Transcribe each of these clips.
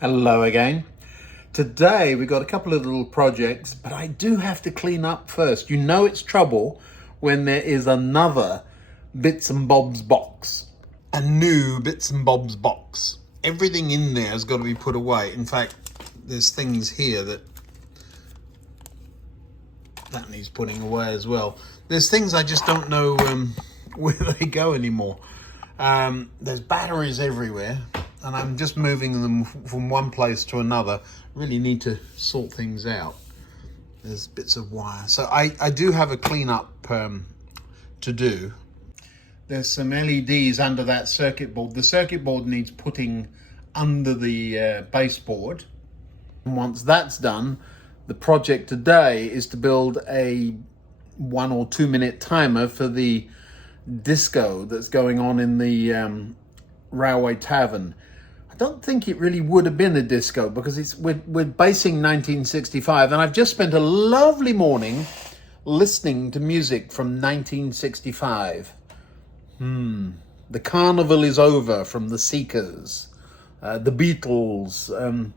Hello again. Today we got a couple of little projects, but I do have to clean up first. You know it's trouble when there is another bits and bobs box. A new bits and bobs box. Everything in there has got to be put away. In fact, there's things here that needs putting away as well. There's things I just don't know where they go anymore. There's batteries everywhere, and I'm just moving them from one place to another. Really need to sort things out. There's bits of wire. So I do have a cleanup to do. There's some LEDs under that circuit board. The circuit board needs putting under the baseboard. And once that's done, the project today is to build a 1 or 2 minute timer for the disco that's going on in the Railway Tavern. I don't think it really would have been a disco because we're basing 1965, and I've just spent a lovely morning listening to music from 1965. The Carnival is Over from the Seekers, the Beatles.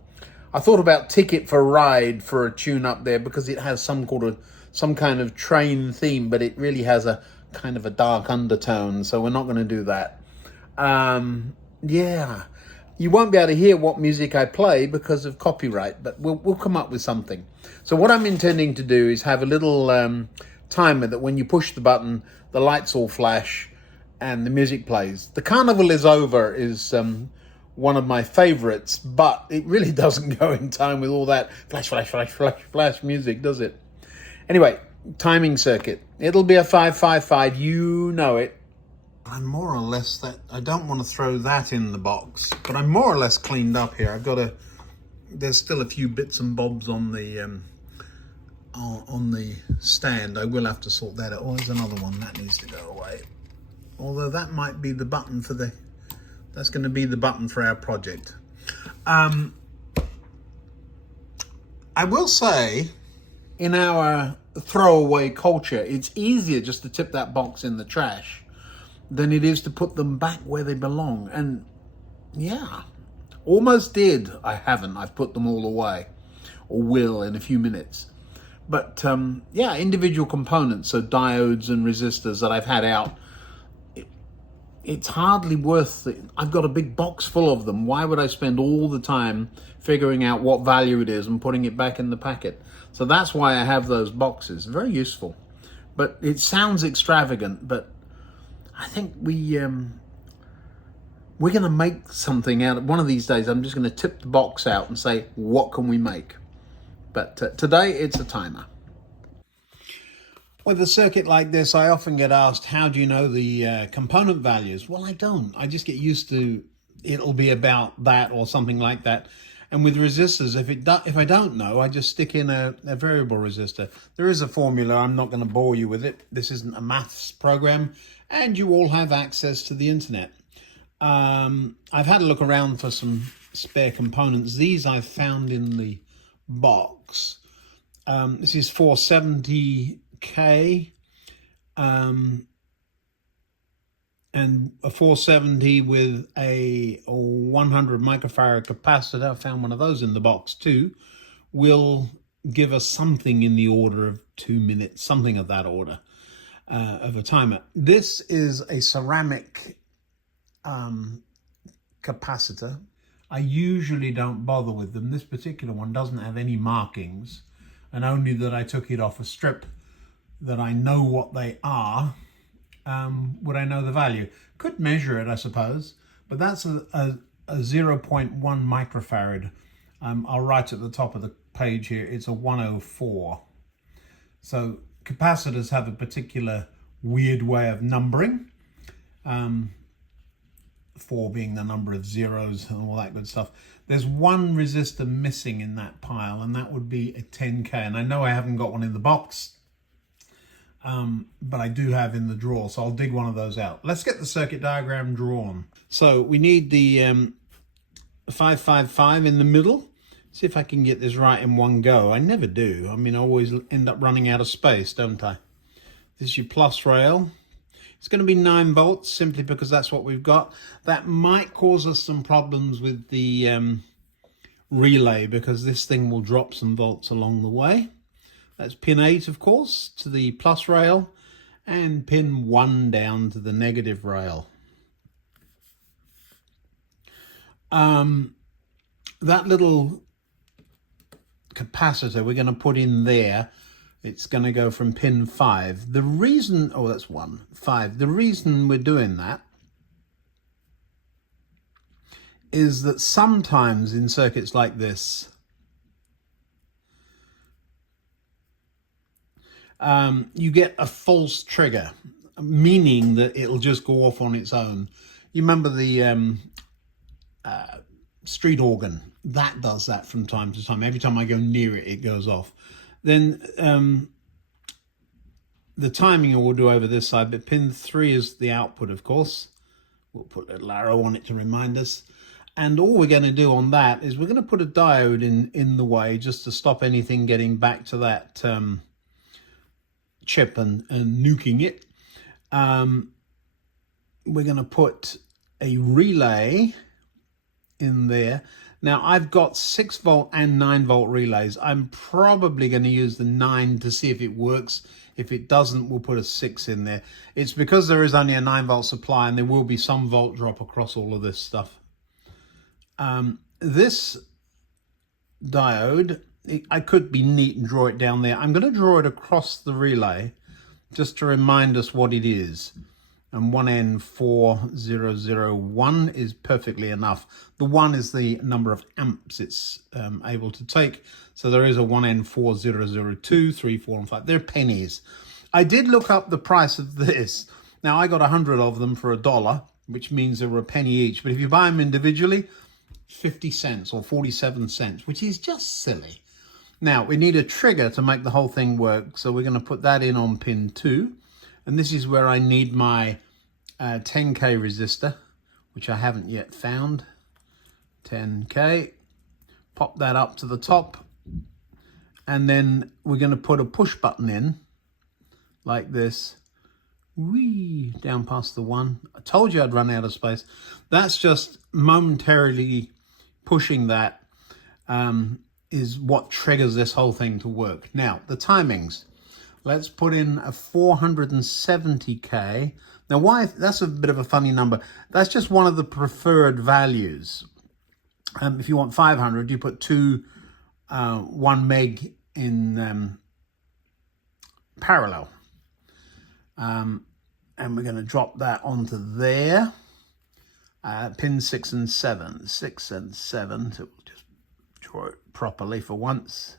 I thought about Ticket for Ride for a tune up there because it has some kind of train theme, but it really has a kind of a dark undertone, so we're not going to do that. Yeah, you won't be able to hear what music I play because of copyright, but we'll come up with something. So what I'm intending to do is have a little timer that when you push the button, the lights all flash and the music plays. The Carnival is Over is one of my favorites, but it really doesn't go in time with all that flash, flash, flash, flash, flash music, does it? Anyway, timing circuit. It'll be a 555, you know it. I'm more or less I don't want to throw that in the box, but I'm more or less cleaned up here. There's still a few bits and bobs on the stand. I will have to sort that out. Oh, there's another one that needs to go away. Although that might be the button that's going to be the button for our project. I will say, in our throwaway culture, it's easier just to tip that box in the trash than it is to put them back where they belong. And yeah, almost did. I haven't. I've put them all away, or will in a few minutes. But yeah, individual components, so diodes and resistors that I've had out, it's hardly worth it. I've got a big box full of them. Why would I spend all the time figuring out what value it is and putting it back in the packet? So that's why I have those boxes. Very useful. But it sounds extravagant, but I think we're going to make something out of one of these days. I'm just going to tip the box out and say, what can we make? But today it's a timer. With a circuit like this, I often get asked, how do you know the component values? Well, I don't. I just get used to it'll be about that or something like that. And with resistors, if I don't know, I just stick in a variable resistor. There is a formula. I'm not going to bore you with it. This isn't a maths program, and you all have access to the internet. I've had a look around for some spare components. These I've found in the box. This is 470K and a 470 with a 100 microfarad capacitor. I found one of those in the box too. Will give us something in the order of 2 minutes, something of that order of a timer. This is a ceramic capacitor. I usually don't bother with them. This particular one doesn't have any markings, and only that I took it off a strip that I know what they are, would I know the value. Could measure it, I suppose, but that's a 0.1 microfarad. I'll write at the top of the page here, it's a 104. So capacitors have a particular weird way of numbering, 4 being the number of zeros and all that good stuff. There's one resistor missing in that pile, and that would be a 10K. And I know I haven't got one in the box, but I do have in the drawer, so I'll dig one of those out. Let's get the circuit diagram drawn. So we need the 555 in the middle. See if I can get this right in one go. I never do. I mean, I always end up running out of space, don't I? This is your plus rail. It's going to be 9 volts simply because that's what we've got. That might cause us some problems with the relay, because this thing will drop some volts along the way. That's pin 8, of course, to the plus rail, and pin 1 down to the negative rail. That little capacitor we're going to put in there, it's going to go from pin 5. The reason, oh, that's 1, 5. The reason we're doing that is that sometimes in circuits like this, you get a false trigger, meaning that it'll just go off on its own. You remember the street organ? That does that from time to time. Every time I go near it, it goes off. Then the timing we'll do over this side, but pin 3 is the output, of course. We'll put a little arrow on it to remind us. And all we're going to do on that is we're going to put a diode in the way just to stop anything getting back to that chip and nuking it. We're going to put a relay in there. Now I've got 6 volt and 9 volt relays. I'm probably going to use the 9 to see if it works. If it doesn't, we'll put a 6 in there. It's because there is only a 9 volt supply and there will be some volt drop across all of this stuff. This diode, I could be neat and draw it down there. I'm going to draw it across the relay just to remind us what it is. And 1N4001 is perfectly enough. The 1 is the number of amps it's able to take. So there is a 1N4002, 3, 4, and 5. They're pennies. I did look up the price of this. Now, I got 100 of them for $1, which means they were a penny each. But if you buy them individually, 50 cents or 47 cents, which is just silly. Now, we need a trigger to make the whole thing work. So we're going to put that in on pin 2. And this is where I need my 10K resistor, which I haven't yet found. 10K. Pop that up to the top. And then we're going to put a push button in like this. Whee, down past the 1. I told you I'd run out of space. That's just momentarily pushing that is what triggers this whole thing to work. Now, the timings. Let's put in a 470K. Now, why? That's a bit of a funny number. That's just one of the preferred values. If you want 500, you put 1 meg in parallel. And we're going to drop that onto there. Pin 6 and 7. 6 and 7. So we'll just draw it properly for once.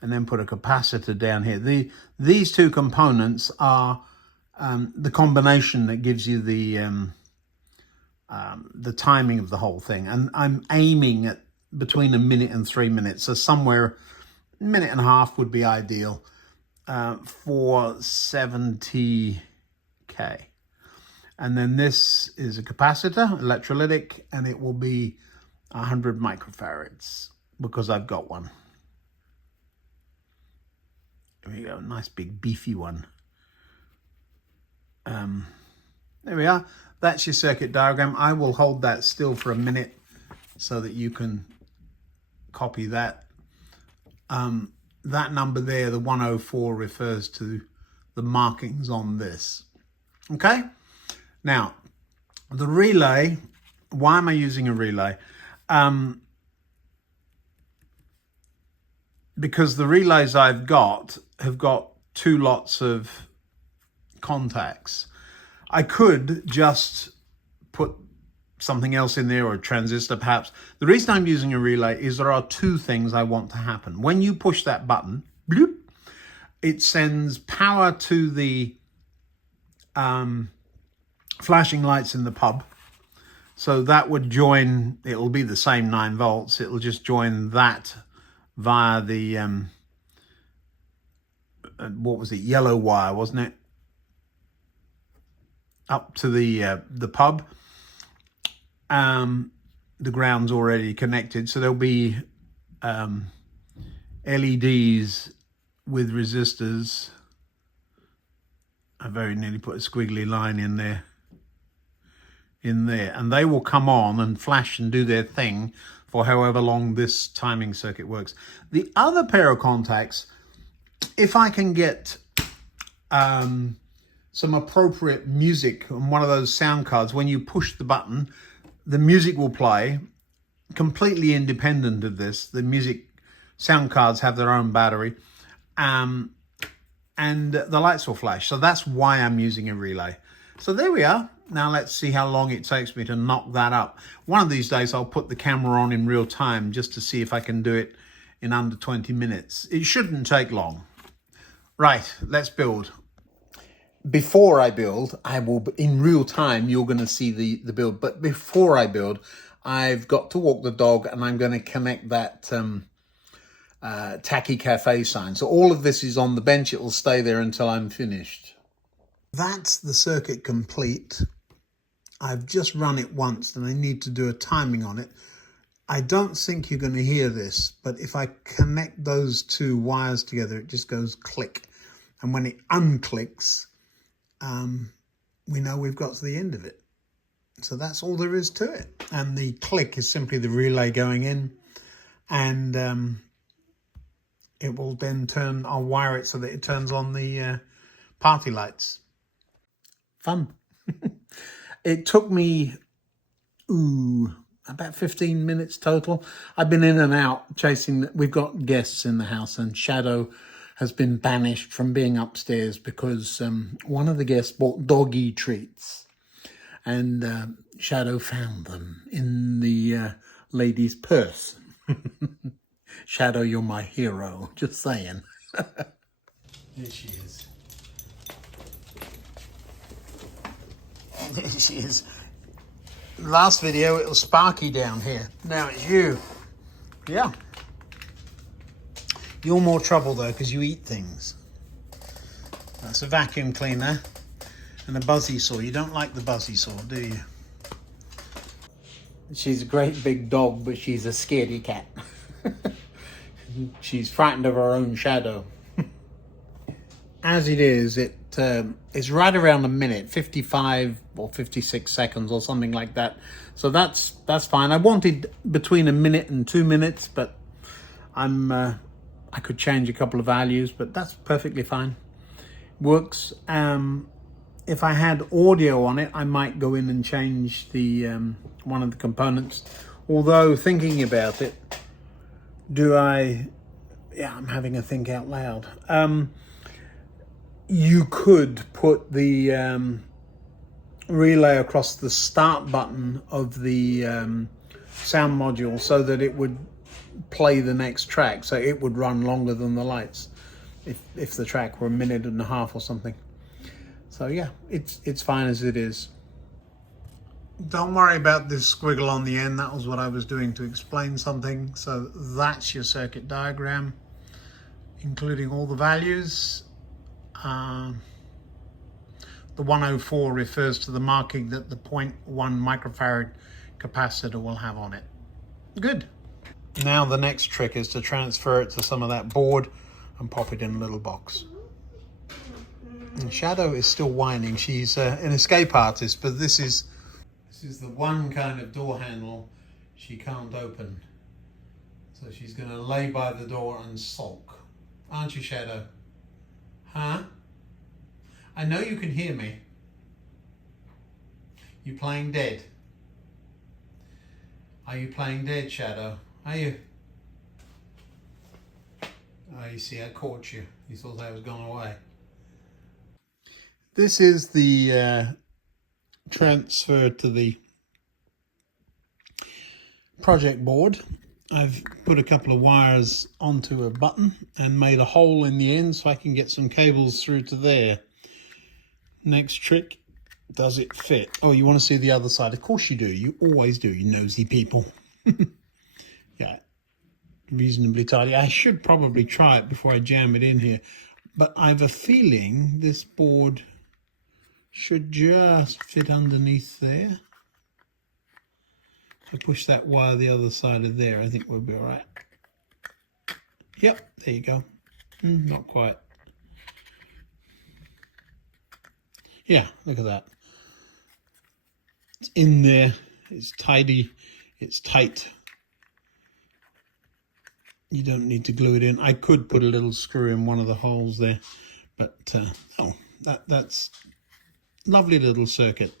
And then put a capacitor down here. These two components are the combination that gives you the timing of the whole thing. And I'm aiming at between 1 minute and 3 minutes. So somewhere 1.5 minutes would be ideal for 70K. And then this is a capacitor, electrolytic, and it will be 100 microfarads because I've got one. There we go, nice big beefy one. There we are. That's your circuit diagram. I will hold that still for a minute so that you can copy that. That number there, the 104, refers to the markings on this. Okay? Now, the relay, why am I using a relay? Because the relays I've got have got 2 lots of contacts. I could just put something else in there, or a transistor perhaps. The reason I'm using a relay is there are 2 things I want to happen. When you push that button, bloop, it sends power to the flashing lights in the pub. So that would join, it'll be the same 9 volts. It'll just join that via the, what was it, yellow wire, wasn't it? Up to the pub. The ground's already connected, so there'll be LEDs with resistors. I very nearly put a squiggly line in there, and they will come on and flash and do their thing for however long this timing circuit works. The other pair of contacts, if I can get some appropriate music on one of those sound cards, when you push the button, the music will play completely independent of this. The music sound cards have their own battery, and the lights will flash. So that's why I'm using a relay. So there we are. Now let's see how long it takes me to knock that up. One of these days I'll put the camera on in real time just to see if I can do it in under 20 minutes. It shouldn't take long. Right, let's build. Before I build, I will, in real time, you're going to see the build. But before I build, I've got to walk the dog, and I'm going to connect that Tacky Cafe sign. So all of this is on the bench. It will stay there until I'm finished. That's the circuit complete. I've just run it once, and I need to do a timing on it. I don't think you're going to hear this, but if I connect those two wires together, it just goes click. And when it unclicks, we know we've got to the end of it. So that's all there is to it. And the click is simply the relay going in, and it will then turn, I'll wire it so that it turns on the party lights. Fun. It took me, about 15 minutes total. I've been in and out chasing, we've got guests in the house, and Shadow has been banished from being upstairs because one of the guests bought doggy treats, and Shadow found them in the lady's purse. Shadow, you're my hero, just saying. There she is. There she is. Last video, it was Sparky down here. Now it's you. Yeah. You're more trouble though, because you eat things. That's a vacuum cleaner and a buzzy saw. You don't like the buzzy saw, do you? She's a great big dog, but she's a scaredy cat. She's frightened of her own shadow. As it is, it's right around a minute, 55 or 56 seconds or something like that. So that's fine. I wanted between a minute and 2 minutes, but I could change a couple of values, but that's perfectly fine. Works. If I had audio on it, I might go in and change the one of the components. Although thinking about it, yeah, I'm having a think out loud. You could put the relay across the start button of the sound module so that it would play the next track, so it would run longer than the lights if the track were a minute and a half or something. So yeah, it's fine as it is. Don't worry about this squiggle on the end. That was what I was doing to explain something. So that's your circuit diagram, including all the values. The 104 refers to the marking that the 0.1 microfarad capacitor will have on it. Good. Now the next trick is to transfer it to some of that board and pop it in a little box. And Shadow is still whining. She's an escape artist, but this is the one kind of door handle she can't open. So she's going to lay by the door and sulk. Aren't you, Shadow? Huh? I know you can hear me. You playing dead? Are you playing dead, Shadow? Are you? Oh, you see, I caught you. You thought I was gone away. This is the transfer to the project board. I've put a couple of wires onto a button and made a hole in the end so I can get some cables through to there. Next trick, does it fit? Oh, you want to see the other side? Of course you do. You always do, you nosy people. Yeah, reasonably tidy. I should probably try it before I jam it in here, but I have a feeling this board should just fit underneath there. So push that wire the other side of there. I think we'll be all right. Yep, there you go. Not quite. Yeah, look at that. It's in there. It's tidy. It's tight. You don't need to glue it in. I could put a little screw in one of the holes there, but no, that's lovely little circuit.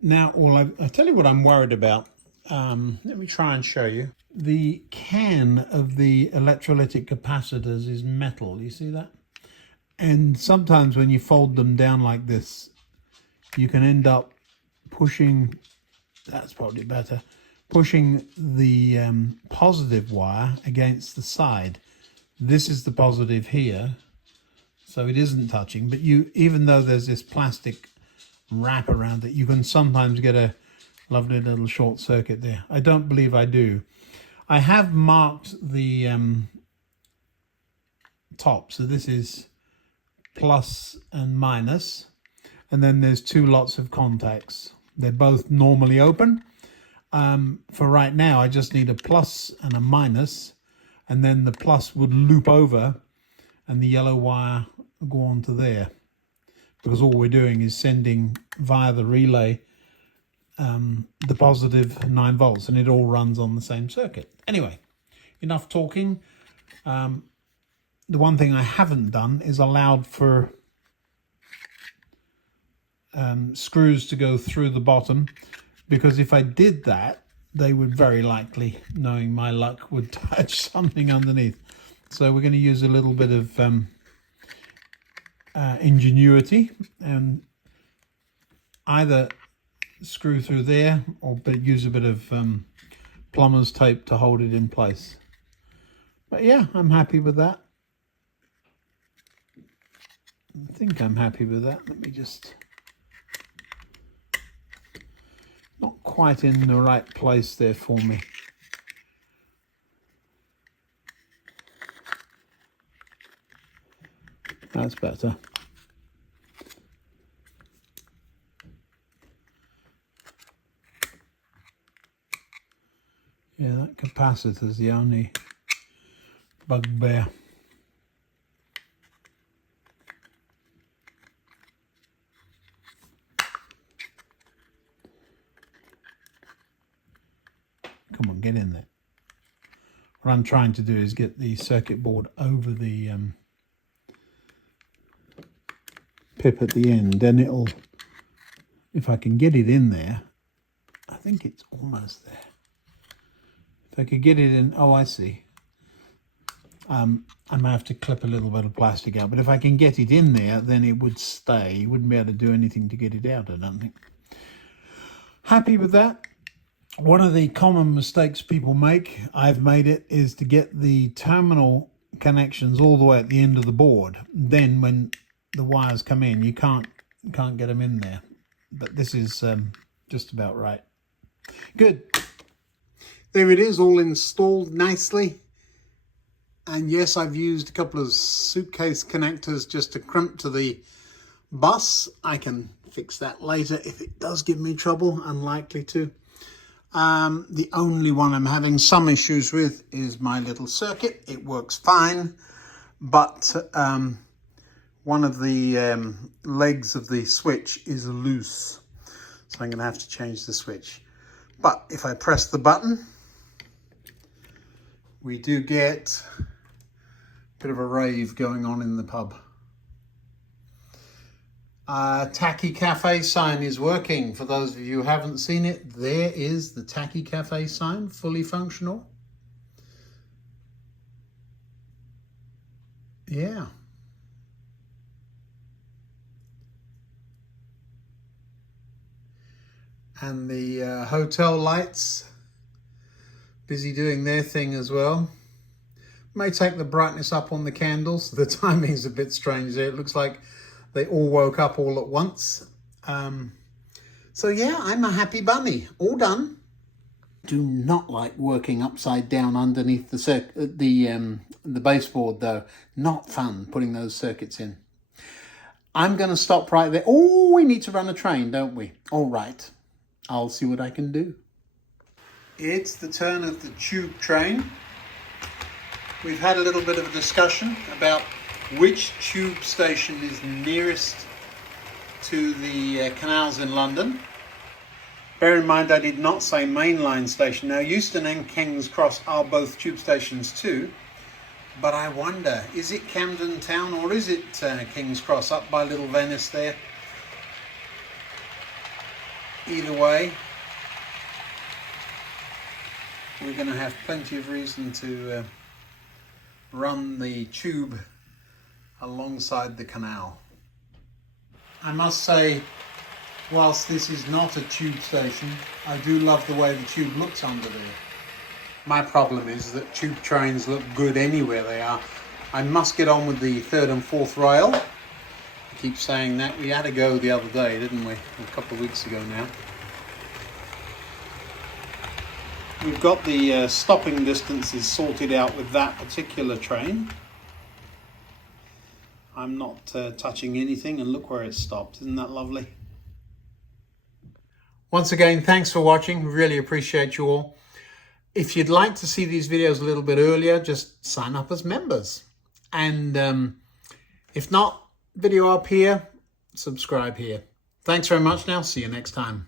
Now, I tell you what I'm worried about. Let me try and show you. The can of the electrolytic capacitors is metal. You see that? And sometimes when you fold them down like this, you can end up pushing, that's probably better, pushing the positive wire against the side. This is the positive here, so it isn't touching, but even though there's this plastic wrap around it, you can sometimes get a lovely little short circuit there. I don't believe I do. I have marked the top, so this is plus and minus, and then there's two lots of contacts. They're both normally open. For right now, I just need a plus and a minus, and then the plus would loop over and the yellow wire will go on to there, because all we're doing is sending via the relay the positive 9 volts, and it all runs on the same circuit. Anyway, enough talking. The one thing I haven't done is allowed for screws to go through the bottom, because if I did that, they would very likely, knowing my luck, would touch something underneath. So we're going to use a little bit of ingenuity and either screw through there or use a bit of plumber's tape to hold it in place. But yeah, I'm happy with that. I think I'm happy with that. Let me just... Not quite in the right place there for me. That's better. Yeah, that capacitor's the only bugbear. Come on, get in there. What I'm trying to do is get the circuit board over the pip at the end. Then it'll, if I can get it in there, I think it's almost there. If I could get it in, oh, I see. I might have to clip a little bit of plastic out, but if I can get it in there, then it would stay. You wouldn't be able to do anything to get it out, I don't think. Happy with that. One of the common mistakes people make, I've made it, is to get the terminal connections all the way at the end of the board. Then when the wires come in, you can't get them in there. But this is just about right. Good. There it is, all installed nicely. And yes, I've used a couple of suitcase connectors just to crimp to the bus. I can fix that later if it does give me trouble. Unlikely to. The only one I'm having some issues with is my little circuit. It works fine, but one of the legs of the switch is loose, so I'm going to have to change the switch. But if I press the button, we do get a bit of a rave going on in the pub. Tacky Cafe sign is working. For those of you who haven't seen it, there is the Tacky Cafe sign, fully functional. Yeah. And the hotel lights, busy doing their thing as well. May take the brightness up on the candles. The timing's a bit strange there. It looks like they all woke up all at once. So yeah, I'm a happy bunny. All done. Do not like working upside down underneath the baseboard though. Not fun putting those circuits in. I'm going to stop right there. Oh, we need to run a train, don't we? All right. I'll see what I can do. It's the turn of the tube train. We've had a little bit of a discussion about which tube station is nearest to the canals in London. Bear in mind I did not say mainline station. Now Euston and King's Cross are both tube stations too, But I wonder, is it Camden Town or is it King's Cross up by Little Venice there? Either way, we're going to have plenty of reason to run the tube alongside the canal. I must say, whilst this is not a tube station, I do love the way the tube looks under there. My problem is that tube trains look good anywhere they are. I must get on with the third and fourth rail. I keep saying that. We had to go the other day, didn't we? A couple of weeks ago now. We've got the stopping distances sorted out with that particular train. I'm not touching anything, and look where it stopped. Isn't that lovely? Once again, thanks for watching. Really appreciate you all. If you'd like to see these videos a little bit earlier, just sign up as members. And if not, video up here, subscribe here. Thanks very much now. See you next time.